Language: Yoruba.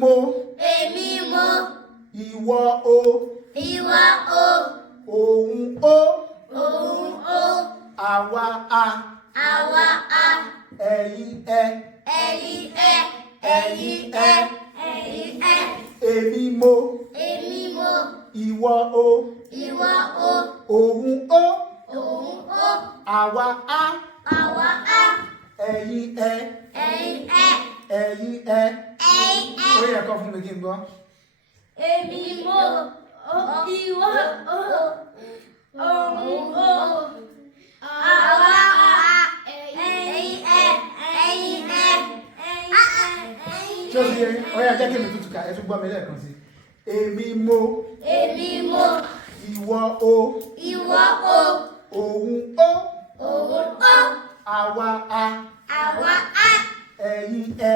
mo. Èmi mo. Ìwọ o. Ìwọ o. Òun o. Òun o. Àwa a. Àwa a. Ẹ̀yin ẹ. Ẹ̀yin ẹ. Ẹ̀yin ẹ. Ẹ̀yin ẹ. Èmi mo. Èmi mo. Ìwọ o. Ìwọ o. Òun o. Òun o. Àwa a. Àwa a. Ẹ̀yin ẹ. Ẹ̀yin ẹ. Ẹ̀yin ẹ. Ẹ̀yin ẹ. Ó yẹ kó fún mi kí n gbọ́. Èmi mo. Ìwọ o. Òun o. Àwa a. Ẹ̀yin ẹ. Ẹ̀yin ẹ. Ẹ̀yin ẹ. Ṣé o ti yẹ? Ó yẹ jẹ́ kí mi tutù ká ẹ tún gbọ́ mi lẹ́ẹ̀kan sí. Èmi mo. Èmi mo. Ìwọ o. Ìwọ o. Òun o. Òun o. Àwa a. Àwa a. Ẹ̀yin ẹ.